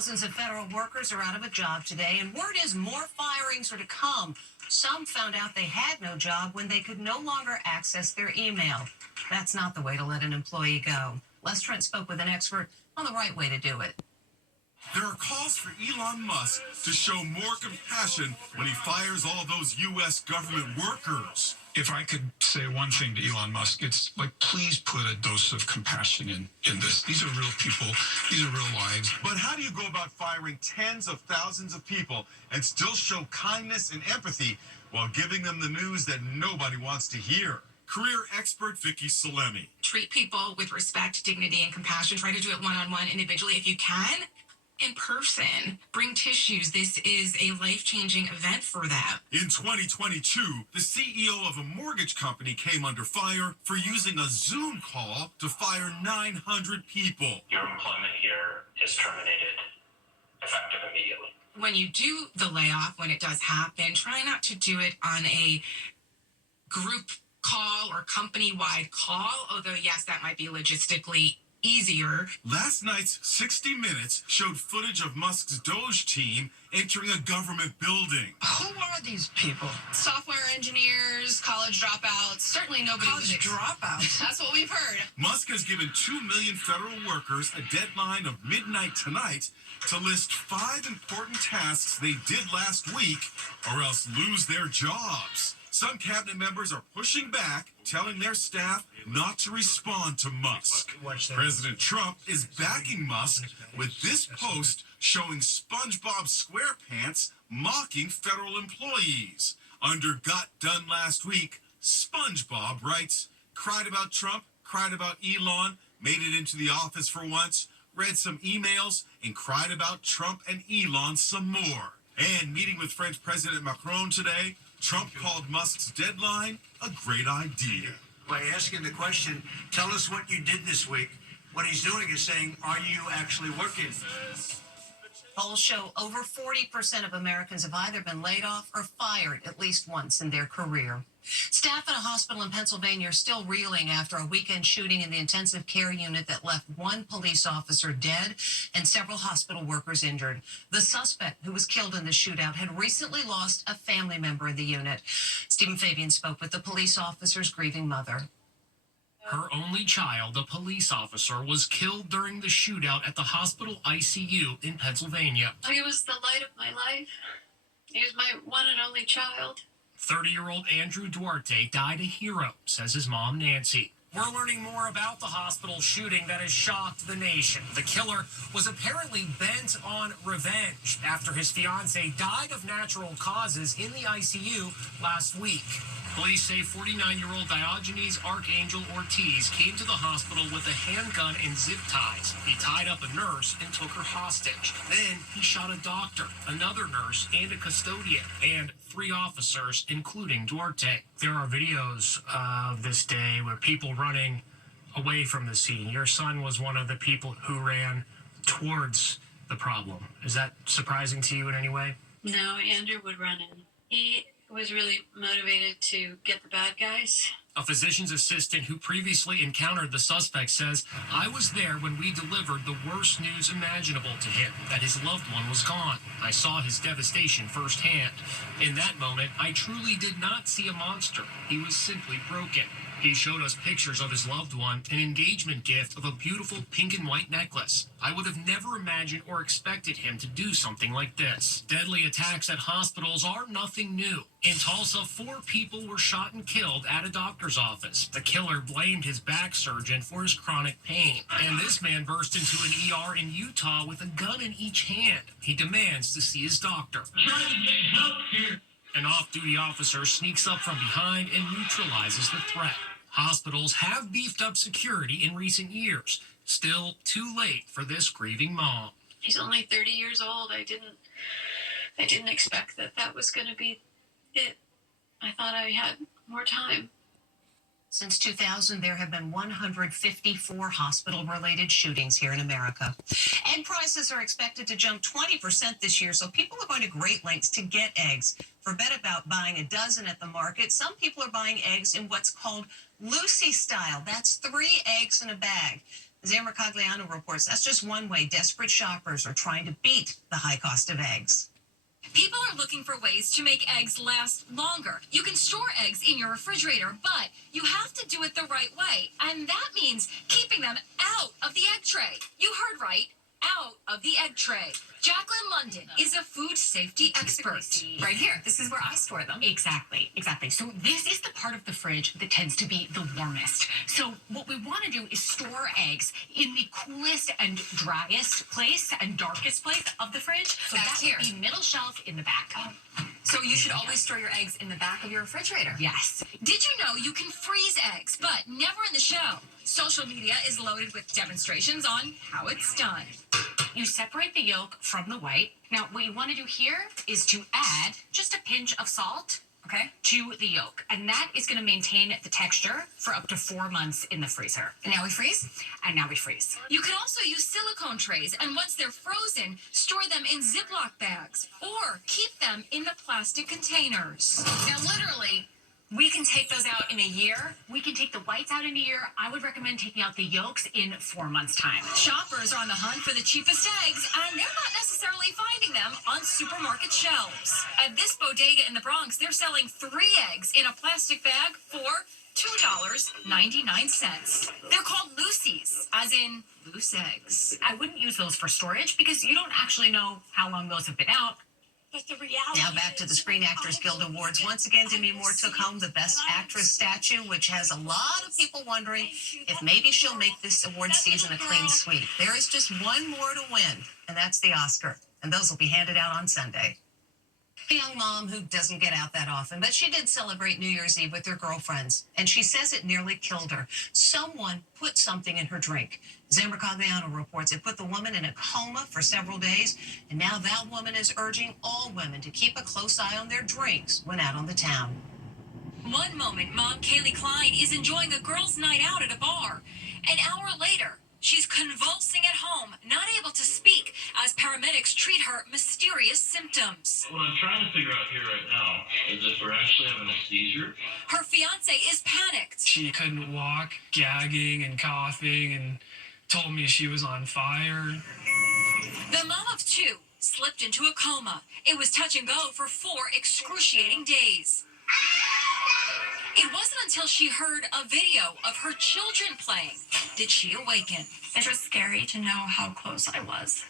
Thousands of federal workers are out of a job today, and word is more firings are to come. Some found out they had no job when they could no longer access their email. That's not the way to let an employee go. Les Trent spoke with an expert on the right way to do it. There are calls for Elon Musk to show more compassion when he fires all those U.S. government workers. If I could say one thing to Elon Musk, it's like, please put a dose of compassion in this. These are real people. These are real lives. But how do you go about firing tens of thousands of people and still show kindness and empathy while giving them the news that nobody wants to hear? Career expert Vicky Salemi. Treat people with respect, dignity, and compassion. Try to do it one-on-one, individually, if you can. In person, bring tissues. This is a life-changing event for them. In 2022, the CEO of a mortgage company came under fire for using a Zoom call to fire 900 people. Your employment here is terminated, effective immediately. When you do the layoff, when it does happen, try not to do it on a group call or company-wide call, although, yes, that might be logistically easier. Last night's 60 Minutes showed footage of Musk's Doge team entering a government building. Who are these people? Software engineers, college dropouts. Certainly nobody College dropouts? That's what we've heard. Musk has given 2 million federal workers a deadline of midnight tonight to list 5 important tasks they did last week or else lose their jobs. Some cabinet members are pushing back, telling their staff not to respond to Musk. President Trump is backing Musk with this post showing SpongeBob SquarePants mocking federal employees. Under Got Done Last Week, SpongeBob writes, cried about Trump, cried about Elon, made it into the office for once, read some emails, and cried about Trump and Elon some more. And meeting with French President Macron today, Trump called Musk's deadline a great idea. By asking the question, tell us what you did this week, what he's doing is saying, are you actually working? Polls show over 40% of Americans have either been laid off or fired at least once in their career. Staff at a hospital in Pennsylvania are still reeling after a weekend shooting in the intensive care unit that left one police officer dead and several hospital workers injured. The suspect who was killed in the shootout had recently lost a family member in the unit. Stephen Fabian spoke with the police officer's grieving mother. Her only child, a police officer, was killed during the shootout at the hospital ICU in Pennsylvania. He was the light of my life. He was my one and only child. 30-year-old Andrew Duarte died a hero, says his mom, Nancy. We're learning more about the hospital shooting that has shocked the nation. The killer was apparently bent on revenge after his fiancée died of natural causes in the ICU last week. Police say 49-year-old Diogenes Archangel Ortiz came to the hospital with a handgun and zip ties. He tied up a nurse and took her hostage. Then he shot a doctor, another nurse, and a custodian, and 3 officers, including Duarte. There are videos of this day where people running away from the scene. Your son was one of the people who ran towards the problem. Is that surprising to you in any way? No, Andrew would run in. He was really motivated to get the bad guys. A physician's assistant who previously encountered the suspect says, I was there when we delivered the worst news imaginable to him, that his loved one was gone. I saw his devastation firsthand. In that moment, I truly did not see a monster. He was simply broken. He showed us pictures of his loved one, an engagement gift of a beautiful pink and white necklace. I would have never imagined or expected him to do something like this. Deadly attacks at hospitals are nothing new. In Tulsa, 4 people were shot and killed at a doctor's office. The killer blamed his back surgeon for his chronic pain. And this man burst into an ER in Utah with a gun in each hand. He demands to see his doctor. Trying to get help here. An off-duty officer sneaks up from behind and neutralizes the threat. Hospitals have beefed up security in recent years. Still too late for this grieving mom. He's only 30 years old. I didn't expect that was going to be it. I thought I had more time. Since 2000, there have been 154 hospital-related shootings here in America. Egg prices are expected to jump 20% this year, so people are going to great lengths to get eggs. Forget about buying a dozen at the market. Some people are buying eggs in what's called Lucy style. That's 3 eggs in a bag. Zamra Cagliano reports that's just one way desperate shoppers are trying to beat the high cost of eggs. People are looking for ways to make eggs last longer. You can store eggs in your refrigerator, but you have to do it the right way. And that means keeping them out of the egg tray. You heard right. Out of the egg tray. Jacqueline London is a food safety expert. Right here. This is where I store them. Exactly. So this is the part of the fridge that tends to be the warmest. So what we want to do is store eggs in the coolest and driest place and darkest place of the fridge. So Back that here. would be middle shelf in the back. So you should always store your eggs in the back of your refrigerator. Yes. Did you know you can freeze eggs, but never in the shell? Social media is loaded with demonstrations on how it's done. You separate the yolk from the white. Now, what you want to do here is to add just a pinch of salt, okay, to the yolk. And that is going to maintain the texture for up to 4 months in the freezer. And now we freeze? And now we freeze. You can also use silicone trays, and once they're frozen, store them in Ziploc bags or keep them in the plastic containers. Now, literally, we can take those out in a year. We can take the whites out in a year. I would recommend taking out the yolks in 4 months' time. Shoppers are on the hunt for the cheapest eggs, and they're not necessarily finding them on supermarket shelves. At this bodega in the Bronx, they're selling 3 eggs in a plastic bag for $2.99. They're called Lucy's, as in loose eggs. I wouldn't use those for storage because you don't actually know how long those have been out. But the reality Now back to the Screen Actors Guild Awards. Once again, Demi Moore took home the Best Actress statue, which has a lot of people wondering if maybe she'll make this award season a clean sweep. There is just one more to win, and that's the Oscar. And those will be handed out on Sunday. A young mom who doesn't get out that often, but she did celebrate New Year's Eve with her girlfriends, and she says it nearly killed her. Someone put something in her drink. Zamra Cagliano reports it put the woman in a coma for several days, and now that woman is urging all women to keep a close eye on their drinks when out on the town. One moment, Mom Kaylee Klein is enjoying a girls' night out at a bar. An hour later, she's convulsing at home, not able to speak, as paramedics treat her mysterious symptoms. What I'm trying to figure out here right now is if we're actually having a seizure. Her fiance is panicked. She couldn't walk, gagging and coughing, and told me she was on fire. The mom of 2 slipped into a coma. It was touch and go for 4 excruciating days. It wasn't until she heard a video of her children playing did she awaken. It was scary to know how close I was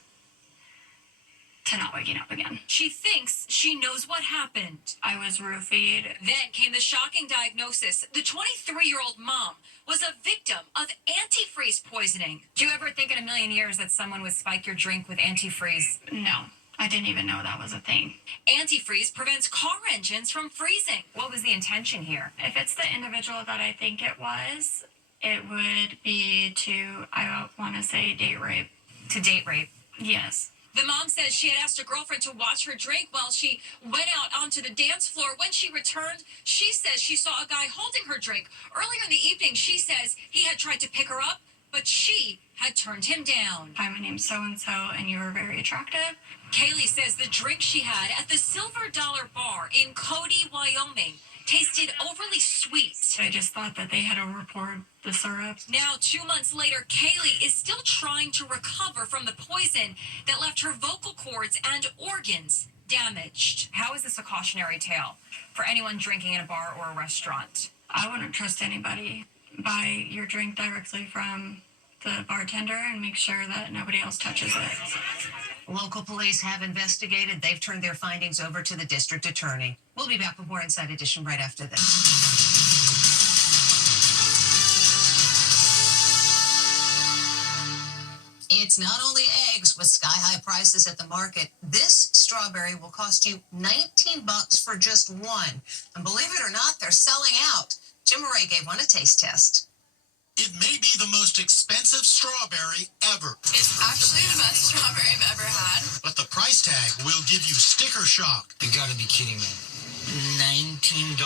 to not waking up again. She thinks she knows what happened. I was roofied. Then came the shocking diagnosis. The 23-year-old mom was a victim of antifreeze poisoning. Do you ever think in a million years that someone would spike your drink with antifreeze? No, I didn't even know that was a thing. Antifreeze prevents car engines from freezing. What was the intention here? If it's the individual that I think it would be to, I want to say, date rape. To date rape? Yes. The mom says she had asked a girlfriend to watch her drink while she went out onto the dance floor. When she returned, she says she saw a guy holding her drink. Earlier in the evening, she says he had tried to pick her up, but she had turned him down. Hi, my name's so-and-so, and you were very attractive. Kaylee says the drink she had at the Silver Dollar Bar in Cody, Wyoming, tasted overly sweet. I just thought that they had overpoured the syrup. Now, 2 months later, Kaylee is still trying to recover from the poison that left her vocal cords and organs damaged. How is this a cautionary tale for anyone drinking in a bar or a restaurant? I wouldn't trust anybody. Buy your drink directly from the bartender and make sure that nobody else touches it. Local police have investigated. They've turned their findings over to the district attorney. We'll be back with more Inside Edition right after this. It's not only eggs with sky-high prices at the market. This strawberry will cost you $19 for just one. And believe it or not, they're selling out. Jim Murray gave one a taste test. It may be the most expensive strawberry ever. It's actually the best strawberry I've ever had. But the price tag will give you sticker shock. You gotta be kidding me. $19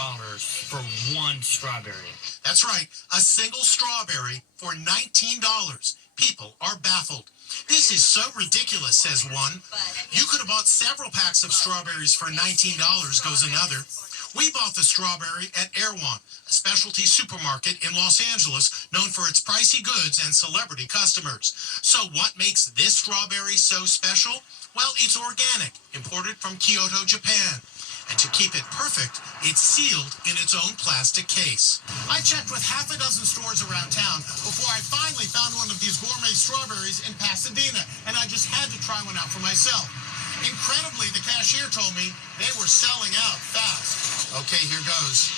for one strawberry. That's right, a single strawberry for $19. People are baffled. This is so ridiculous, says one. You could have bought several packs of strawberries for $19, goes another. We bought the strawberry at Erewhon, a specialty supermarket in Los Angeles known for its pricey goods and celebrity customers. So what makes this strawberry so special? Well, it's organic, imported from Kyoto, Japan. And to keep it perfect, it's sealed in its own plastic case. I checked with half a dozen stores around town before I finally found one of these gourmet strawberries in Pasadena, and I just had to try one out for myself. Incredibly, the cashier told me they were selling out fast. Okay, here goes.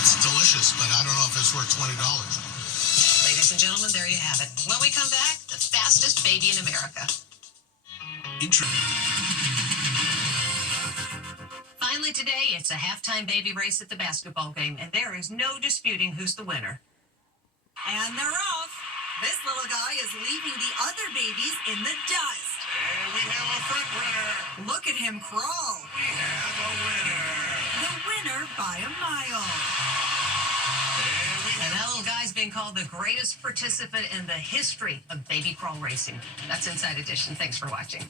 It's delicious, but I don't know if it's worth $20. Ladies and gentlemen, there you have it. When we come back, the fastest baby in America. Finally today, it's a halftime baby race at the basketball game, and there is no disputing who's the winner. And they're off. This little guy is leaving the other babies in the dust. And we have a front runner. Look at him crawl. We have a winner. The winner by a mile. And that little guy's being called the greatest participant in the history of baby crawl racing. That's Inside Edition. Thanks for watching.